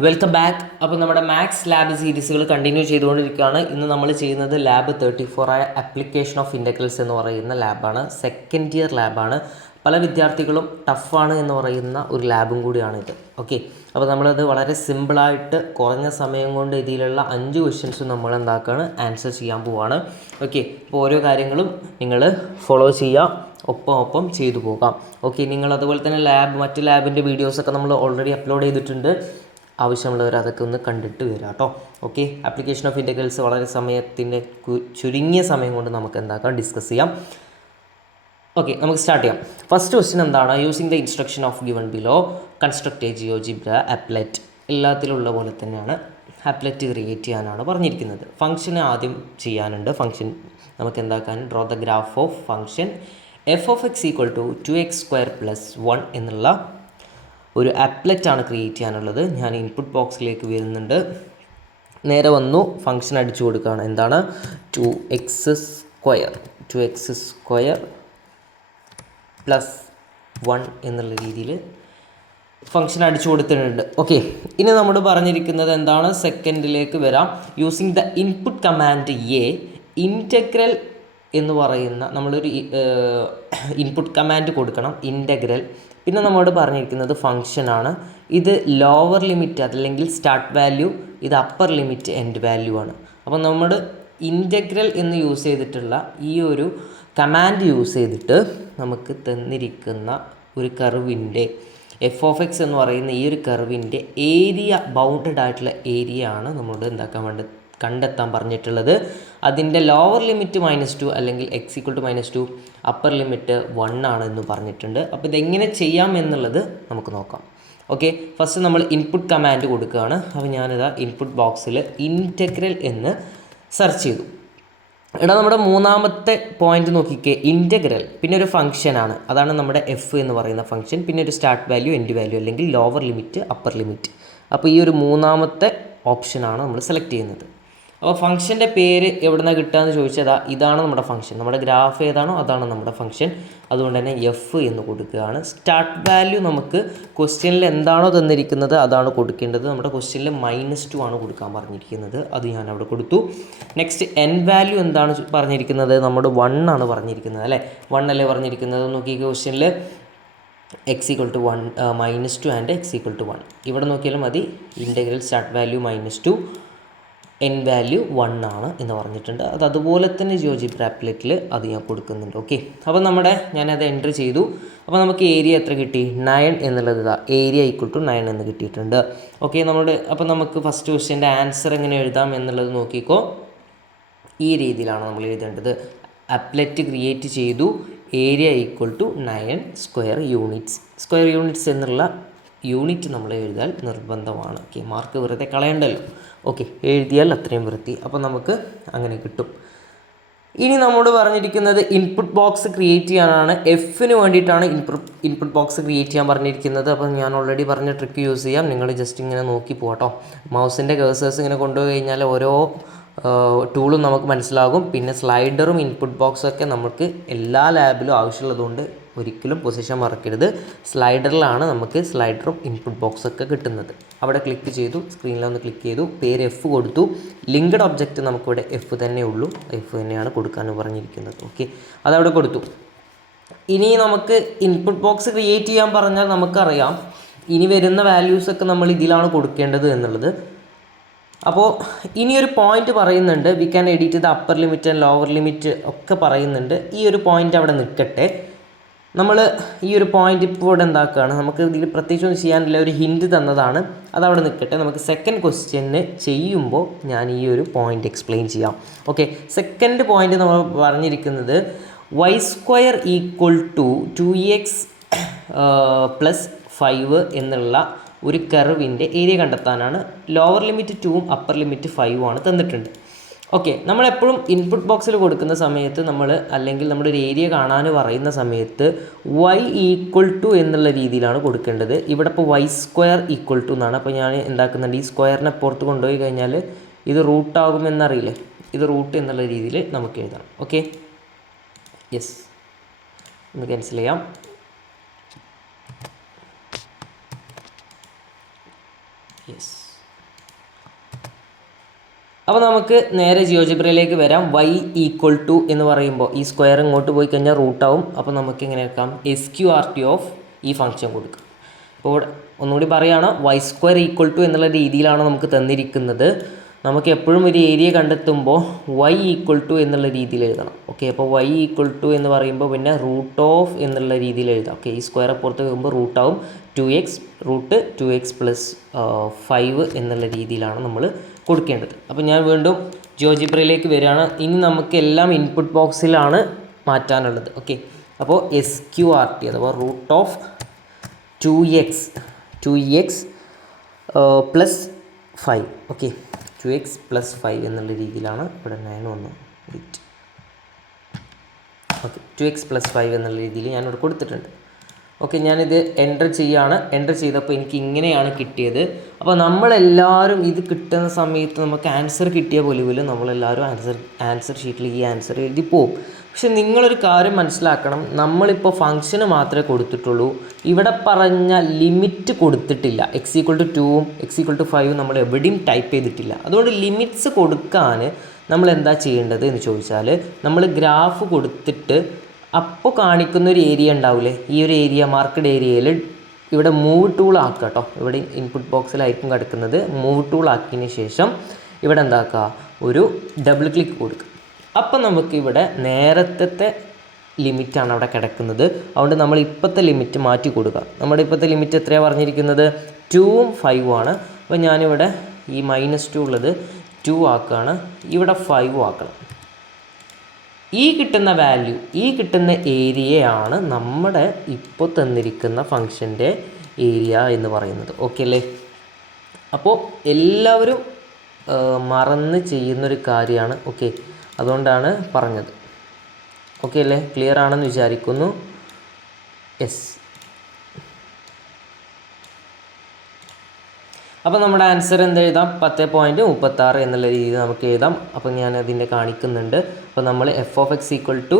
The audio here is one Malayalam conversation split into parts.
Welcome back. അപ്പോൾ നമ്മുടെ മാത്സ് ലാബ് സീരീസുകൾ കണ്ടിന്യൂ ചെയ്തുകൊണ്ടിരിക്കുകയാണ്. ഇന്ന് നമ്മൾ ചെയ്യുന്നത് ലാബ് 34 ആയ ആപ്ലിക്കേഷൻ ഓഫ് ഇൻ്റഗ്രൽസ് എന്ന് പറയുന്ന ലാബാണ്. Second year ലാബാണ്. പല വിദ്യാർത്ഥികളും ടഫാണ് എന്ന് പറയുന്ന ഒരു ലാബും കൂടിയാണിത്. ഓക്കെ, അപ്പോൾ നമ്മളത് വളരെ സിമ്പിളായിട്ട് കുറഞ്ഞ സമയം കൊണ്ട് ഇതിലുള്ള 5 ക്വസ്റ്റ്യൻസും നമ്മൾ എന്താക്കുകയാണ്, ആൻസർ ചെയ്യാൻ പോവുകയാണ്. ഓക്കെ, അപ്പോൾ ഓരോ കാര്യങ്ങളും നിങ്ങൾ ഫോളോ ചെയ്യുക, ഒപ്പം ചെയ്തു പോകാം. ഓക്കെ, നിങ്ങൾ അതുപോലെ തന്നെ മറ്റ് ലാബിൻ്റെ വീഡിയോസൊക്കെ നമ്മൾ ഓൾറെഡി അപ്ലോഡ് ചെയ്തിട്ടുണ്ട്. ആവശ്യമുള്ളവർ അതൊക്കെ ഒന്ന് കണ്ടിട്ട് വരാം കേട്ടോ. ഓക്കെ, ആപ്ലിക്കേഷൻ ഓഫ് ഇൻ്റഗ്രൽസ് വളരെ ചുരുങ്ങിയ സമയം കൊണ്ട് നമുക്ക് എന്താക്കാം, ഡിസ്കസ് ചെയ്യാം. ഓക്കെ, നമുക്ക് സ്റ്റാർട്ട് ചെയ്യാം. ഫസ്റ്റ് ക്വസ്റ്റ്യൻ എന്താണ്? Using the instruction of given below construct a GeoGebra applet. എല്ലാത്തിലുള്ള പോലെ തന്നെയാണ് ആപ്ലെറ്റ് ക്രിയേറ്റ് ചെയ്യാനാണ് പറഞ്ഞിരിക്കുന്നത്. ഫംഗ്ഷന് ആദ്യം ചെയ്യാനുണ്ട്. ഫംഗ്ഷൻ നമുക്ക് എന്താക്കാൻ, draw the graph of function f of x equal to 2x² + 1 എന്നുള്ള ഒരു ആപ്ലെറ്റാണ് ക്രിയേറ്റ് ചെയ്യാനുള്ളത്. ഞാൻ ഇൻപുട്ട് ബോക്സിലേക്ക് വരുന്നുണ്ട്. നേരെ വന്നു, ഫംഗ്ഷൻ അടിച്ചു കൊടുക്കുകയാണ്. എന്താണ്? 2x² + 1 എന്നുള്ള രീതിയിൽ ഫംഗ്ഷൻ അടിച്ചു കൊടുത്തിട്ടുണ്ട്. ഓക്കെ, ഇനി നമ്മൾ പറഞ്ഞിരിക്കുന്നത് എന്താണ്? സെക്കൻഡിലേക്ക് വരാം. Using the input command A integral എന്ന് പറയുന്ന നമ്മളൊരു ഇൻപുട്ട് കമാൻഡ് കൊടുക്കണം, ഇൻറ്റഗ്രൽ. പിന്നെ നമ്മോട് പറഞ്ഞിരിക്കുന്നത് ഫംഗ്ഷനാണ്. ഇത് ലോവർ ലിമിറ്റ് അല്ലെങ്കിൽ സ്റ്റാർട്ട് വാല്യൂ, ഇത് അപ്പർ ലിമിറ്റ് എൻഡ് വാല്യൂ ആണ്. അപ്പോൾ നമ്മൾ ഇൻറ്റഗ്രൽ എന്ന് യൂസ് ചെയ്തിട്ടുള്ള ഈ ഒരു കമാൻഡ് യൂസ് ചെയ്തിട്ട് നമുക്ക് തന്നിരിക്കുന്ന ഒരു കർവിൻ്റെ എഫ് ഓഫ് എക്സ് എന്ന് പറയുന്ന ഈ ഒരു കർവിൻ്റെ ഏരിയ, ബൗണ്ടഡ് ആയിട്ടുള്ള ഏരിയ ആണ് നമ്മളോട് എന്താക്കാൻ വേണ്ടി കണ്ടെത്താൻ പറഞ്ഞിട്ടുള്ളത്. അതിൻ്റെ ലോവർ ലിമിറ്റ് -2 അല്ലെങ്കിൽ x = -2, അപ്പർ ലിമിറ്റ് 1 ആണ് എന്ന് പറഞ്ഞിട്ടുണ്ട്. അപ്പോൾ ഇതെങ്ങനെ ചെയ്യാം എന്നുള്ളത് നമുക്ക് നോക്കാം. ഓക്കെ, ഫസ്റ്റ് നമ്മൾ ഇൻപുട്ട് കമാൻഡ് കൊടുക്കുകയാണ്. അപ്പോൾ ഞാനിതാ ഇൻപുട്ട് ബോക്സിൽ ഇൻറ്റഗ്രൽ എന്ന് സെർച്ച് ചെയ്തു. ഇവിടെ നമ്മുടെ മൂന്നാമത്തെ പോയിന്റ് നോക്കിക്കേ, ഇൻറ്റഗ്രൽ, പിന്നെ ഒരു ഫംഗ്ഷനാണ്, അതാണ് നമ്മുടെ എഫ് എന്ന് പറയുന്ന ഫംഗ്ഷൻ, പിന്നെ ഒരു സ്റ്റാർട്ട് വാല്യൂ, എൻഡ് വാല്യൂ അല്ലെങ്കിൽ ലോവർ ലിമിറ്റ്, അപ്പർ ലിമിറ്റ്. അപ്പോൾ ഈ ഒരു മൂന്നാമത്തെ ഓപ്ഷനാണ് നമ്മൾ സെലക്ട് ചെയ്യുന്നത്. അപ്പോൾ ഫംഗ്ഷൻ്റെ പേര് എവിടെ നിന്നാണ് കിട്ടുകയെന്ന് ചോദിച്ചാൽ ഇതാണ് നമ്മുടെ ഫംഗ്ഷൻ. നമ്മുടെ ഗ്രാഫ് ഏതാണോ അതാണ് നമ്മുടെ ഫംഗ്ഷൻ. അതുകൊണ്ട് തന്നെ എഫ് എന്ന് കൊടുക്കുകയാണ്. സ്റ്റാർട്ട് വാല്യൂ നമുക്ക് ക്വസ്റ്റ്യനിൽ എന്താണോ തന്നിരിക്കുന്നത് അതാണ് കൊടുക്കേണ്ടത്. നമ്മുടെ ക്വസ്റ്റ്യനിൽ -2 ആണ് കൊടുക്കാൻ പറഞ്ഞിരിക്കുന്നത്, അത് ഞാൻ അവിടെ കൊടുത്തു. നെക്സ്റ്റ് എൻഡ് വാല്യൂ എന്താണ് പറഞ്ഞിരിക്കുന്നത്? നമ്മുടെ 1 ആണ് പറഞ്ഞിരിക്കുന്നത്, അല്ലേ? 1 അല്ലേ പറഞ്ഞിരിക്കുന്നത്? നോക്കി ക്വസ്റ്റ്യനിൽ x = 1 -2 ആൻഡ് x = 1. ഇവിടെ നോക്കിയാലും മതി. Integral start value -2, end value 1 ആണ് എന്ന് പറഞ്ഞിട്ടുണ്ട്. അത് അതുപോലെ തന്നെ ജിയോജിബ്ര ആപ്ലെറ്റിൽ അത് ഞാൻ കൊടുക്കുന്നുണ്ട്. ഓക്കെ, അപ്പോൾ ഞാനത് എൻ്റർ ചെയ്തു. അപ്പോൾ നമുക്ക് ഏരിയ എത്ര കിട്ടി? 9 എന്നുള്ളത് ഏരിയ = 9 എന്ന് കിട്ടിയിട്ടുണ്ട്. ഓക്കെ, അപ്പോൾ നമുക്ക് ഫസ്റ്റ് ക്വസ്റ്റ്യൻ്റെ ആൻസർ എങ്ങനെ എഴുതാം എന്നുള്ളത് നോക്കിക്കോ. ഈ രീതിയിലാണ് നമ്മൾ എഴുതേണ്ടത്. ആപ്ലെറ്റ് ക്രിയേറ്റ് ചെയ്തു, area = 9 square units. Square units എന്നുള്ള യൂണിറ്റ് നമ്മൾ എഴുതാൻ നിർബന്ധമാണ്. ഓക്കെ, മാർക്ക് വെറുതെ കളയണ്ടല്ലോ. ഓക്കെ, എഴുതിയാൽ അത്രയും വൃത്തി. അപ്പോൾ നമുക്ക് അങ്ങനെ കിട്ടും. ഇനി നമ്മോട് പറഞ്ഞിരിക്കുന്നത് ഇൻപുട്ട് ബോക്സ് ക്രിയേറ്റ് ചെയ്യാനാണ്. എഫിന് വേണ്ടിയിട്ടാണ് ഇൻപുട്ട് ബോക്സ് ക്രിയേറ്റ് ചെയ്യാൻ പറഞ്ഞിരിക്കുന്നത്. അപ്പോൾ ഞാൻ ഓൾറെഡി പറഞ്ഞ ട്രിക്ക് യൂസ് ചെയ്യാം. നിങ്ങൾ ജസ്റ്റ് ഇങ്ങനെ നോക്കി പോകട്ടോ. മൗസിൻ്റെ കേഴ്സേഴ്സ് ഇങ്ങനെ കൊണ്ടുപോയി കഴിഞ്ഞാൽ ഓരോ ടൂളും നമുക്ക് മനസ്സിലാകും. പിന്നെ സ്ലൈഡറും ഇൻപുട്ട് ബോക്സൊക്കെ നമുക്ക് എല്ലാ ലാബിലും ആവശ്യമുള്ളതുകൊണ്ട് ഒരിക്കലും പൊസിഷൻ മറക്കരുത്. സ്ലൈഡറിലാണ് നമുക്ക് സ്ലൈഡറും ഇൻപുട്ട് ബോക്സൊക്കെ കിട്ടുന്നത്. അവിടെ ക്ലിക്ക് ചെയ്തു, സ്ക്രീനിലൊന്ന് ക്ലിക്ക് ചെയ്തു, പേര് എഫ് കൊടുത്തു. ലിങ്ക്ഡ് ഒബ്ജക്റ്റ് നമുക്കിവിടെ എഫ് തന്നെ ഉള്ളൂ, എഫ് തന്നെയാണ് കൊടുക്കാൻ പറഞ്ഞിരിക്കുന്നത്. ഓക്കെ, അതവിടെ കൊടുത്തു. ഇനി നമുക്ക് ഇൻപുട്ട് ബോക്സ് ക്രിയേറ്റ് ചെയ്യാൻ പറഞ്ഞാൽ നമുക്കറിയാം ഇനി വരുന്ന വാല്യൂസൊക്കെ നമ്മൾ ഇതിലാണ് കൊടുക്കേണ്ടത് എന്നുള്ളത്. അപ്പോൾ ഇനിയൊരു പോയിന്റ് പറയുന്നുണ്ട്, we can edit the upper limit and lower limit ഒക്കെ പറയുന്നുണ്ട്. ഈ ഒരു പോയിന്റ് അവിടെ നിൽക്കട്ടെ. നമ്മൾ ഈ ഒരു പോയിന്റ് ഇപ്പോൾ ഇവിടെ എന്താക്കുകയാണ്, നമുക്ക് ഇതിൽ പ്രത്യേകിച്ചൊന്നും ചെയ്യാനില്ല, ഒരു ഹിൻറ്റ് തന്നതാണ്, അതവിടെ നിൽക്കട്ടെ. നമുക്ക് സെക്കൻഡ് ക്വസ്റ്റ്യന് ചെയ്യുമ്പോൾ ഞാൻ ഈ ഒരു പോയിന്റ് എക്സ്പ്ലെയിൻ ചെയ്യാം. ഓക്കെ, സെക്കൻഡ് പോയിന്റ് നമ്മൾ പറഞ്ഞിരിക്കുന്നത് y² = 2x + 5 എന്നുള്ള ഒരു കർവിൻ്റെ ഏരിയ കണ്ടെത്താനാണ്. ലോവർ ലിമിറ്റ് 2ഉം അപ്പർ ലിമിറ്റ് 5ഉം ആണ് തന്നിട്ടുണ്ട്. ഓക്കെ, നമ്മളെപ്പോഴും ഇൻപുട്ട് ബോക്സിൽ കൊടുക്കുന്ന സമയത്ത് അല്ലെങ്കിൽ നമ്മുടെ ഒരു ഏരിയ കാണാൻ പറയുന്ന സമയത്ത് y = എന്നുള്ള രീതിയിലാണ് കൊടുക്കേണ്ടത്. ഇവിടെ ഇപ്പോൾ y² = എന്നാണ്. അപ്പോൾ ഞാൻ എന്താക്കുന്നുണ്ട്, ഈ സ്ക്വയറിനെ പുറത്ത് കൊണ്ടുപോയി കഴിഞ്ഞാൽ ഇത് റൂട്ടാകുമെന്നറിയില്ലേ, ഇത് റൂട്ട് എന്നുള്ള രീതിയിൽ നമുക്ക് എഴുതാം. ഓക്കെ, യെസ്, ഒന്ന് ക്യാൻസൽ ചെയ്യാം. യെസ്. അപ്പോൾ നമുക്ക് നേരെ ജിയോജിബ്രയിലേക്ക് വരാം. y ഈക്വൽ ടു എന്ന് പറയുമ്പോൾ ഈ സ്ക്വയർ ഇങ്ങോട്ട് പോയി കഴിഞ്ഞാൽ റൂട്ടാവും. അപ്പോൾ നമുക്ക് ഇങ്ങനെ എടുക്കാം SQRT ഓഫ് ഈ ഫംഗ്ഷൻ കൊടുക്കാം. അപ്പോൾ ഒന്നുകൂടി പറയുകയാണ്, y² ഈക്വൽ ടു എന്നുള്ള രീതിയിലാണ് നമുക്ക് തന്നിരിക്കുന്നത്. നമുക്ക് എപ്പോഴും ഒരു ഏരിയ കണ്ടെത്തുമ്പോൾ y ഈക്വൽ ടു എന്നുള്ള രീതിയിൽ എഴുതണം. ഓക്കെ, അപ്പോൾ y ഈക്വൽ ടു എന്ന് പറയുമ്പോൾ പിന്നെ റൂട്ട് ഓഫ് എന്നുള്ള രീതിയിൽ എഴുതാം. ഓക്കെ, ഈ സ്ക്വയർ പുറത്ത് വരുമ്പോൾ റൂട്ടാവും. 2x റൂട്ട് 2x പ്ലസ് 5 എന്നുള്ള രീതിയിലാണ് നമ്മൾ കൊടുക്കേണ്ടത്. അപ്പോൾ ഞാൻ വീണ്ടും ജിയോജിബ്രയിലേക്ക് വരികയാണ്. ഇനി നമുക്ക് എല്ലാം ഇൻപുട്ട് ബോക്സിലാണ് മാറ്റാനുള്ളത്. ഓക്കെ, അപ്പോൾ SQRT അഥവാ root of 2x plus 5. Okay, 2x plus 5 എന്നുള്ള രീതിയിലാണ് ഇവിടെ 9 വന്നു. ഓക്കെ, 2x പ്ലസ് 5 എന്നുള്ള രീതിയിൽ ഞാനിവിടെ കൊടുത്തിട്ടുണ്ട്. ഓക്കെ, ഞാനിത് എൻ്റർ ചെയ്യുകയാണ്. എൻ്റർ ചെയ്തപ്പോൾ എനിക്ക് ഇങ്ങനെയാണ് കിട്ടിയത്. അപ്പോൾ നമ്മളെല്ലാവരും ഇത് കിട്ടുന്ന സമയത്ത് നമുക്ക് ആൻസർ കിട്ടിയ പോലും നമ്മളെല്ലാവരും ആൻസർ ഷീറ്റിൽ ഈ ആൻസർ എഴുതി പോവും. പക്ഷെ നിങ്ങളൊരു കാര്യം മനസ്സിലാക്കണം, നമ്മളിപ്പോൾ ഫംഗ്ഷന് മാത്രമേ കൊടുത്തിട്ടുള്ളൂ. ഇവിടെ പറഞ്ഞ ലിമിറ്റ് കൊടുത്തിട്ടില്ല. x ഈക്വൽ ടു 2ഉം x ഈക്വൽ ടു 5ഉം നമ്മൾ എവിടെയും ടൈപ്പ് ചെയ്തിട്ടില്ല. അതുകൊണ്ട് ലിമിറ്റ്സ് കൊടുക്കാൻ നമ്മൾ എന്താ ചെയ്യേണ്ടത് എന്ന് ചോദിച്ചാൽ, നമ്മൾ ഗ്രാഫ് കൊടുത്തിട്ട് അപ്പോൾ കാണിക്കുന്ന ഒരു ഏരിയ ഉണ്ടാവില്ലേ, ഈ ഒരു ഏരിയ മാർക്കഡ് ഏരിയയിൽ ഇവിടെ മൂവ് ടൂൾ ആക്കുക കേട്ടോ. ഇവിടെ ഇൻപുട്ട് ബോക്സിലായിരിക്കും കിടക്കുന്നത്. മൂവ് ടൂൾ ആക്കിയതിന് ശേഷം ഇവിടെ എന്താക്കുക, ഒരു ഡബിൾ ക്ലിക്ക് കൊടുക്കുക. അപ്പം നമുക്കിവിടെ നേരത്തെ ലിമിറ്റാണ് അവിടെ കിടക്കുന്നത്. അതുകൊണ്ട് നമ്മൾ ഇപ്പോഴത്തെ ലിമിറ്റ് മാറ്റി കൊടുക്കുക. നമ്മുടെ ഇപ്പോഴത്തെ ലിമിറ്റ് എത്രയാണ് പറഞ്ഞിരിക്കുന്നത്? 2ഉം 5ഉം ആണ്. അപ്പോൾ ഞാനിവിടെ ഈ -2 ഉള്ളത് 2 ആക്കുകയാണ്, ഇവിടെ 5 ആക്കണം. ഈ കിട്ടുന്ന വാല്യൂ, ഈ കിട്ടുന്ന ഏരിയയാണ് നമ്മുടെ ഇപ്പോൾ തന്നിരിക്കുന്ന ഫംഗ്ഷൻ്റെ ഏരിയ എന്ന് പറയുന്നത്. ഓക്കെ അല്ലേ? അപ്പോൾ എല്ലാവരും മറന്ന് ചെയ്യുന്നൊരു കാര്യമാണ്. ഓക്കെ, അതുകൊണ്ടാണ് പറഞ്ഞത്. ഓക്കെ അല്ലേ? ക്ലിയർ ആണെന്ന് വിചാരിക്കുന്നു. യെസ്. അപ്പോൾ നമ്മുടെ ആൻസർ എന്ത് എഴുതാം? 10.36 എന്നുള്ള രീതിയിൽ നമുക്ക് എഴുതാം. അപ്പോൾ ഞാൻ അതിൻ്റെ കാണിക്കുന്നുണ്ട്. അപ്പോൾ നമ്മൾ f(x) equal to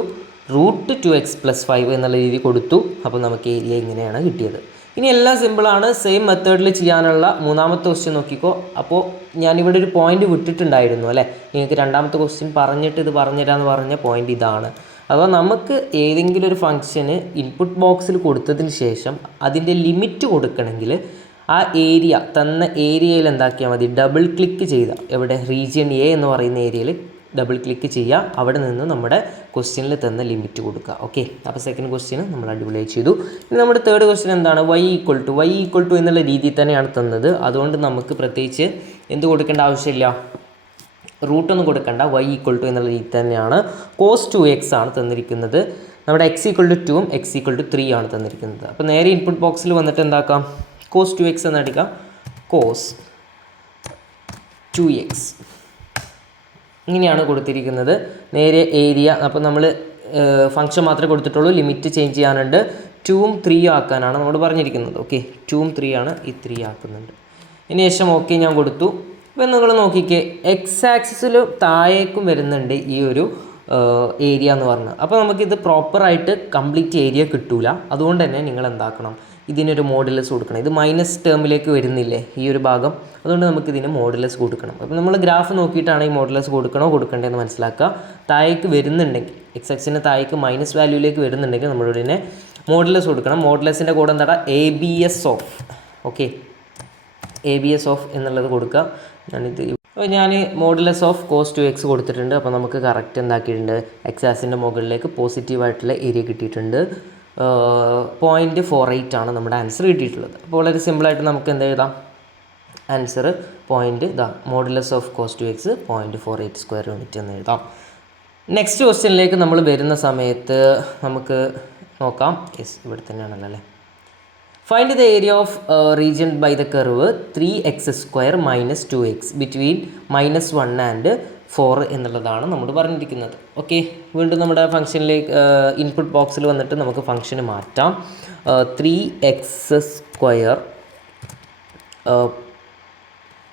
root 2x plus 5 എന്നുള്ള രീതി കൊടുത്തു. അപ്പോൾ നമുക്ക് ഏരിയ ഇങ്ങനെയാണ് കിട്ടിയത്. ഇനി എല്ലാം സിമ്പിളാണ്. സെയിം മെത്തേഡിൽ ചെയ്യാനുള്ള മൂന്നാമത്തെ ക്വസ്റ്റ്യൻ നോക്കിക്കോ. അപ്പോൾ ഞാനിവിടെ ഒരു പോയിന്റ് വിട്ടിട്ടുണ്ടായിരുന്നു അല്ലേ, നിങ്ങൾക്ക് രണ്ടാമത്തെ ക്വസ്റ്റ്യൻ പറഞ്ഞിട്ട് ഇത് പറഞ്ഞുതരാമെന്ന് പറഞ്ഞ പോയിന്റ് ഇതാണ്. അപ്പോൾ നമുക്ക് ഏതെങ്കിലും ഒരു ഫംഗ്ഷന് ഇൻപുട്ട് ബോക്സിൽ കൊടുത്തതിന് ശേഷം അതിൻ്റെ ലിമിറ്റ് കൊടുക്കണമെങ്കിൽ ആ ഏരിയ തന്ന ഏരിയയിൽ എന്താക്കിയാൽ മതി, ഡബിൾ ക്ലിക്ക് ചെയ്യുക. എവിടെ? റീജിയൻ എ എന്ന് പറയുന്ന ഏരിയയിൽ ഡബിൾ ക്ലിക്ക് ചെയ്യുക. അവിടെ നിന്ന് നമ്മുടെ ക്വസ്റ്റ്യനിൽ തന്ന ലിമിറ്റ് കൊടുക്കുക. ഓക്കെ, അപ്പോൾ സെക്കൻഡ് ക്വസ്റ്റ്യൻ നമ്മൾ അടിപൊളിയായി ചെയ്തു. ഇനി നമ്മുടെ തേർഡ് ക്വസ്റ്റ്യൻ എന്താണ്? y ഈക്വൽ ടു എന്നുള്ള രീതിയിൽ തന്നെയാണ് തന്നത്. അതുകൊണ്ട് നമുക്ക് പ്രത്യേകിച്ച് എന്ത് കൊടുക്കേണ്ട ആവശ്യമില്ല, റൂട്ടൊന്നും കൊടുക്കേണ്ട. y ഈക്വൽ ടു എന്നുള്ള രീതി തന്നെയാണ്. cos 2x ആണ് തന്നിരിക്കുന്നത്. നമ്മുടെ x ഈക്വൽ ടു 2ഉം x ഈക്വൽ ടു 3 ആണ് തന്നിരിക്കുന്നത്. അപ്പോൾ നേരെ ഇൻപുട്ട് ബോക്സിൽ വന്നിട്ട് എന്താക്കാം, cos 2x എന്ന് അടിക്കാം. cos 2x ഇങ്ങനെയാണ് കൊടുത്തിരിക്കുന്നത്. നേരെ ഏരിയ. അപ്പോൾ നമ്മൾ ഫംഗ്ഷൻ മാത്രമേ കൊടുത്തിട്ടുള്ളൂ, ലിമിറ്റ് ചേഞ്ച് ചെയ്യാനുണ്ട്. 2ഉം 3ഉം ആക്കാനാണ് നമ്മൾ പറഞ്ഞിരിക്കുന്നത്. ഓക്കെ, 2ഉം 3 ആണ്, ഈ 3 ആക്കുന്നുണ്ട്. ഇനി ശേഷം ഓക്കെ ഞാൻ കൊടുത്തു. ഇപ്പം നിങ്ങൾ നോക്കിക്കേ, എക്സ് ആക്സിസിൽ താഴേക്കും വരുന്നുണ്ട് ഈ ഒരു ഏരിയ എന്ന് പറഞ്ഞാൽ. അപ്പോൾ നമുക്കിത് പ്രോപ്പറായിട്ട് കംപ്ലീറ്റ് ഏരിയ കിട്ടൂല. അതുകൊണ്ട് തന്നെ നിങ്ങൾ എന്താക്കണം, ഇതിനൊരു മോഡുലസ് കൊടുക്കണം. ഇത് മൈനസ് ടേമിലേക്ക് വരുന്നില്ലേ ഈ ഒരു ഭാഗം, അതുകൊണ്ട് നമുക്കിതിന് മോഡുലസ് കൊടുക്കണം. അപ്പോൾ നമ്മൾ ഗ്രാഫ് നോക്കിയിട്ടാണ് ഈ മോഡുലസ് കൊടുക്കണോ കൊടുക്കേണ്ടതെന്ന് മനസ്സിലാക്കുക. താഴേക്ക് വരുന്നുണ്ടെങ്കിൽ, എക്സ് എക്സിന് താഴേക്ക് മൈനസ് വാല്യൂയിലേക്ക് വരുന്നുണ്ടെങ്കിൽ നമ്മളിതിനെ മോഡുലസ് കൊടുക്കണം. മോഡുലസിൻ്റെ കൂടെ എന്താണ്? ABS of. Okay, ABS of എന്നുള്ളത് കൊടുക്കുക. ഞാൻ മോഡുലസ് ഓഫ് cos 2x കൊടുത്തിട്ടുണ്ട്. അപ്പോൾ നമുക്ക് കറക്റ്റ് എന്താക്കിയിട്ടുണ്ട്, എക്സ് ആക്സിൻ്റെ മുകളിലേക്ക് പോസിറ്റീവായിട്ടുള്ള ഏരിയ കിട്ടിയിട്ടുണ്ട്. 0.48 ആണ് നമ്മുടെ ആൻസർ കിട്ടിയിട്ടുള്ളത്. അപ്പോൾ വളരെ സിമ്പിളായിട്ട് നമുക്ക് എന്ത് എഴുതാം, answer modulus of cos 2x 0.48 square unit എന്ന് എഴുതാം. നെക്സ്റ്റ് ക്വസ്റ്റ്യനിലേക്ക് നമ്മൾ വരുന്ന സമയത്ത് നമുക്ക് നോക്കാം. യെസ്, ഇവിടെ തന്നെയാണല്ലോ അല്ലേ. Find the area of region by the curve 3x² - 2x between -1 and 4 എന്നുള്ളതാണ് നമ്മൾ പറഞ്ഞിരിക്കുന്നത്. ഓക്കെ, വീണ്ടും നമ്മുടെ ഫംഗ്ഷനിലേക്ക് ഇൻപുട്ട് ബോക്സിൽ വന്നിട്ട് നമുക്ക് ഫംഗ്ഷന് മാറ്റാം. 3x²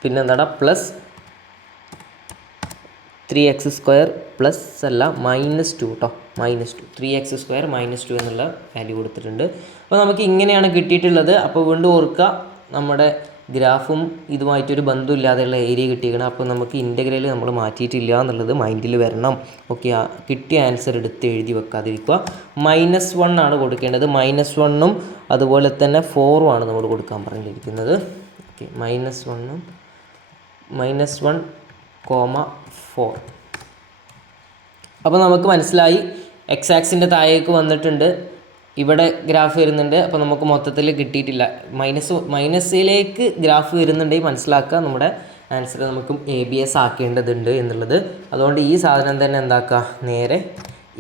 പിന്നെന്താ പ്ലസ് 3x² പ്ലസ് അല്ല -2 കേട്ടോ, -2 3x² -2 എന്നുള്ള വാല്യൂ കൊടുത്തിട്ടുണ്ട്. അപ്പോൾ നമുക്ക് ഇങ്ങനെയാണ് കിട്ടിയിട്ടുള്ളത്. അപ്പോൾ വീണ്ടും ഓർക്കുക, നമ്മുടെ ഗ്രാഫും ഇതുമായിട്ടൊരു ബന്ധമില്ലാതെയുള്ള ഏരിയ കിട്ടിയിരിക്കണം. അപ്പോൾ നമുക്ക് ഇൻ്റഗ്രൽ നമ്മൾ മാറ്റിയിട്ടില്ല എന്നുള്ളത് മൈൻഡിൽ വരണം. ഓക്കെ, കിട്ടിയ ആൻസർ എടുത്ത് എഴുതി വെക്കാതിരിക്കുക. -1 ആണ് കൊടുക്കേണ്ടത്. -1ഉം അതുപോലെ തന്നെ 4ഉം ആണ് നമ്മൾ കൊടുക്കാൻ പറഞ്ഞിരിക്കുന്നത്. ഓക്കെ, -1 -1,4. അപ്പോൾ നമുക്ക് മനസ്സിലായി എക്സ് ആക്സിൻ്റെ താഴേക്ക് വന്നിട്ടുണ്ട്, ഇവിടെ ഗ്രാഫ് വരുന്നുണ്ട്. അപ്പോൾ നമുക്ക് മൊത്തത്തിൽ കിട്ടിയിട്ടില്ല. മൈനസിലേക്ക് ഗ്രാഫ് വരുന്നുണ്ടെങ്കിൽ മനസ്സിലാക്കുക നമ്മുടെ ആൻസർ നമുക്ക് ABS ആക്കേണ്ടതുണ്ട് എന്നുള്ളത്. അതുകൊണ്ട് ഈ സാധനം തന്നെ എന്താക്കുക, നേരെ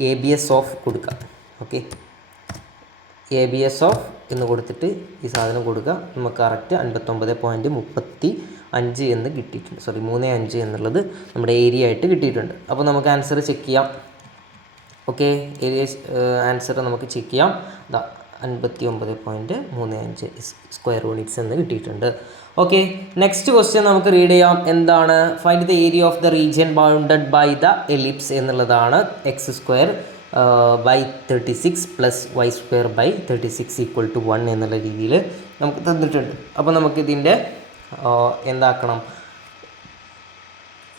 ABS ഓഫ് കൊടുക്കുക. ഓക്കെ, ABS ഓഫ് എന്ന് കൊടുത്തിട്ട് ഈ സാധനം കൊടുക്കുക. നമുക്ക് കറക്റ്റ് 59.35 എന്ന് കിട്ടിയിട്ടുണ്ട്. 35 എന്നുള്ളത് നമ്മുടെ ഏരിയ ആയിട്ട് കിട്ടിയിട്ടുണ്ട്. അപ്പോൾ നമുക്ക് ആൻസർ ചെക്ക് ചെയ്യാം. ഓക്കെ, ഏരിയ ആൻസർ നമുക്ക് ചെക്ക് ചെയ്യാം. 59.35 സ്ക്വയർ യൂണിറ്റ്സ് എന്ന് കിട്ടിയിട്ടുണ്ട്. ഓക്കെ, നെക്സ്റ്റ് ക്വസ്റ്റ്യൻ നമുക്ക് റീഡ് ചെയ്യാം. എന്താണ്? Find the area of the region bounded by the ellipse എന്നുള്ളതാണ്. x² by 36 plus y² by 36 equal to 1 എന്നുള്ള രീതിയിൽ നമുക്ക് തന്നിട്ടുണ്ട്. അപ്പോൾ നമുക്കിതിൻ്റെ എന്താക്കണം,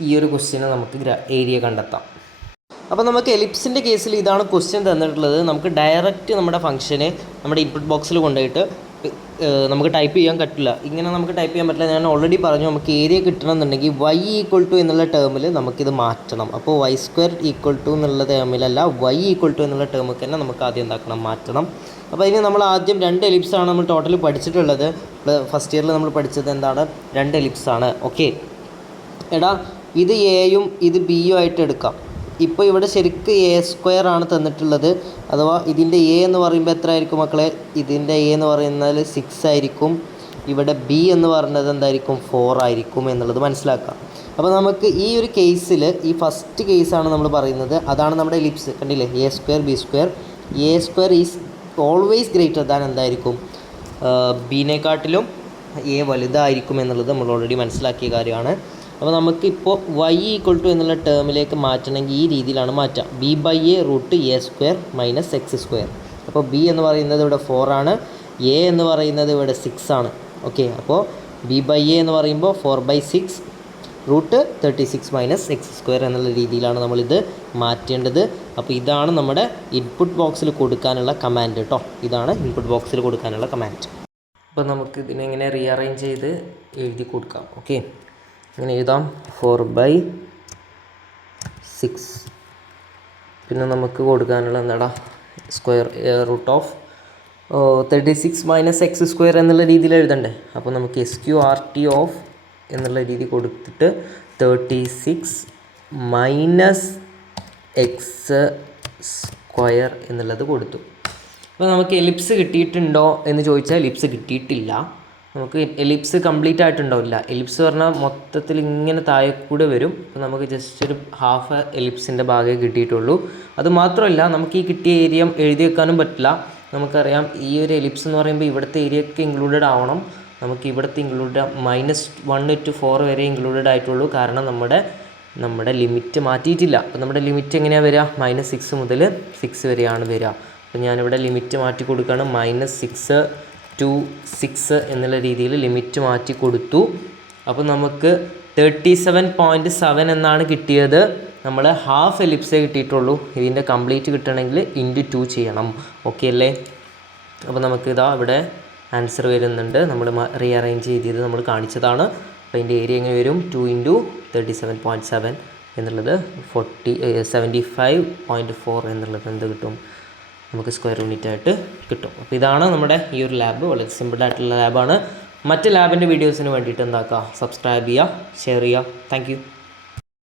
ഈ ഒരു ക്വസ്റ്റ്യന് നമുക്ക് ഏരിയ കണ്ടെത്താം. അപ്പോൾ നമുക്ക് എലിപ്സിൻ്റെ കേസിൽ ഇതാണ് ക്വസ്റ്റ്യൻ തന്നിട്ടുള്ളത്. നമുക്ക് ഡയറക്റ്റ് നമ്മുടെ ഫംഗ്ഷനെ നമ്മുടെ ഇൻപുട്ട് ബോക്സിൽ കൊണ്ടുപോയിട്ട് നമുക്ക് ടൈപ്പ് ചെയ്യാൻ പറ്റില്ല. ഇങ്ങനെ നമുക്ക് ടൈപ്പ് ചെയ്യാൻ പറ്റില്ല. ഞാൻ ഓൾറെഡി പറഞ്ഞു, നമുക്ക് ഏരിയ കിട്ടണമെന്നുണ്ടെങ്കിൽ y = എന്നുള്ള ടേമിൽ നമുക്കിത് മാറ്റണം. അപ്പോൾ y² എന്നുള്ള ടേമിലല്ല, y = എന്നുള്ള ടേമിൽ തന്നെ നമുക്ക് ആദ്യം എന്താക്കണം, മാറ്റണം. അപ്പോൾ അതിന് നമ്മൾ ആദ്യം 2 എലിപ്സാണ് നമ്മൾ ടോട്ടൽ പഠിച്ചിട്ടുള്ളത്. ഫസ്റ്റ് ഇയറിൽ നമ്മൾ പഠിച്ചത് എന്താണ്? 2 എലിപ്സാണ്. ഓക്കെ, എടാ ഇത് എയും ഇത് ബിയും ആയിട്ട് എടുക്കാം. ഇപ്പോൾ ഇവിടെ ശരിക്ക് A² ആണ് തന്നിട്ടുള്ളത്. അഥവാ ഇതിൻ്റെ A എന്ന് പറയുമ്പോൾ എത്ര ആയിരിക്കും മക്കളെ? ഇതിൻ്റെ A എന്ന് പറയുന്നത് 6 ആയിരിക്കും. ഇവിടെ B എന്ന് പറയുന്നത് എന്തായിരിക്കും? 4 ആയിരിക്കും എന്നുള്ളത് മനസ്സിലാക്കാം. അപ്പോൾ നമുക്ക് ഈ ഒരു കേസിൽ, ഈ ഫസ്റ്റ് കേസാണ് നമ്മൾ പറയുന്നത്, അതാണ് നമ്മുടെ എലിപ്സ്. കണ്ടില്ലേ? A² B². A² is always greater than എന്തായിരിക്കും? ബിനെക്കാട്ടിലും A വലുതായിരിക്കും എന്നുള്ളത് നമ്മൾ ഓൾറെഡി മനസ്സിലാക്കിയ കാര്യമാണ്. അപ്പോൾ നമുക്കിപ്പോൾ y = എന്നുള്ള ടേമിലേക്ക് മാറ്റണമെങ്കിൽ ഈ രീതിയിലാണ് മാറ്റുക. b/a √a² - x². അപ്പോൾ b എന്ന് പറയുന്നത് ഇവിടെ 4 ആണ്, a എന്ന് പറയുന്നത് ഇവിടെ 6 ആണ്. ഓക്കെ, അപ്പോൾ b/a എന്ന് പറയുമ്പോൾ 4/6 √36 - x² എന്നുള്ള രീതിയിലാണ് നമ്മളിത് മാറ്റേണ്ടത്. അപ്പോൾ ഇതാണ് നമ്മുടെ ഇൻപുട്ട് ബോക്സിൽ കൊടുക്കാനുള്ള കമാൻഡ് കേട്ടോ. ഇതാണ് ഇൻപുട്ട് ബോക്സിൽ കൊടുക്കാനുള്ള കമാൻഡ്. അപ്പോൾ നമുക്ക് ഇതിനെങ്ങനെ റീഅറേഞ്ച് ചെയ്ത് എഴുതി കൊടുക്കാം. ഓക്കെ, ഇങ്ങനെ എഴുതാം. 4/6. പിന്നെ നമുക്ക് കൊടുക്കാനുള്ള എന്താടാ, സ്ക്വയർ √36 - x² എന്നുള്ള രീതിയിൽ എഴുതണ്ടേ. അപ്പോൾ നമുക്ക് SQRT ഓഫ് എന്നുള്ള രീതി കൊടുത്തിട്ട് 36 - x² എന്നുള്ളത് കൊടുത്തു. അപ്പോൾ നമുക്ക് എലിപ്സ് കിട്ടിയിട്ടുണ്ടോ എന്ന് ചോദിച്ചാൽ എലിപ്സ് കിട്ടിയിട്ടില്ല. നമുക്ക് എലിപ്സ് കംപ്ലീറ്റ് ആയിട്ടുണ്ടാവില്ല. എലിപ്സ് പറഞ്ഞാൽ മൊത്തത്തിൽ ഇങ്ങനെ താഴെ കൂടെ വരും. അപ്പോൾ നമുക്ക് ജസ്റ്റ് ഒരു ഹാഫ് എലിപ്സിൻ്റെ ഭാഗമേ കിട്ടിയിട്ടുള്ളൂ. അതുമാത്രമല്ല, നമുക്ക് ഈ കിട്ടിയ ഏരിയ എഴുതി വെക്കാനും പറ്റില്ല. നമുക്കറിയാം ഈ ഒരു എലിപ്സ് എന്ന് പറയുമ്പോൾ ഇവിടുത്തെ ഏരിയയൊക്കെ ഇൻക്ലൂഡഡ് ആവണം. നമുക്ക് ഇവിടുത്തെ ഇൻക്ലൂഡ് -1 to 4 വരെ ഇൻക്ലൂഡഡ് ആയിട്ടുള്ളൂ. കാരണം നമ്മുടെ ലിമിറ്റ് മാറ്റിയിട്ടില്ല. അപ്പോൾ നമ്മുടെ ലിമിറ്റ് എങ്ങനെയാണ് വരിക? -6 മുതൽ 6 വരെയാണ് വരിക. അപ്പോൾ ഞാനിവിടെ ലിമിറ്റ് മാറ്റി കൊടുക്കുകയാണ്. -6 to 6 എന്നുള്ള രീതിയിൽ ലിമിറ്റ് മാറ്റി കൊടുത്തു. അപ്പോൾ നമുക്ക് 37.7 എന്നാണ് കിട്ടിയത്. നമ്മൾ ഹാഫ് എലിപ്സേ കിട്ടിയിട്ടുള്ളൂ. ഇതിൻ്റെ കംപ്ലീറ്റ് കിട്ടണമെങ്കിൽ × 2 ചെയ്യണം. ഓക്കെ അല്ലേ? അപ്പോൾ നമുക്കിതാ ഇവിടെ ആൻസർ വരുന്നുണ്ട്. നമ്മൾ റീഅറേഞ്ച് ചെയ്തത് നമ്മൾ കാണിച്ചതാണ്. അപ്പോൾ അതിൻ്റെ ഏരിയ എങ്ങനെ വരും? 2 × 37.7 എന്നുള്ളത് 75.4 എന്നുള്ളത് എന്ത് കിട്ടും? നമുക്ക് സ്ക്വയർ യൂണിറ്റ് ആയിട്ട് കിട്ടും. അപ്പോൾ ഇതാണ് നമ്മുടെ ഈ ഒരു ലാബ്. വളരെ സിമ്പിളായിട്ടുള്ള ലാബാണ്. മറ്റ് ലാബിൻ്റെ വീഡിയോസിന് വേണ്ടിയിട്ട് എന്താക്കുക, സബ്സ്ക്രൈബ് ചെയ്യുക, ഷെയർ ചെയ്യുക. Thank you.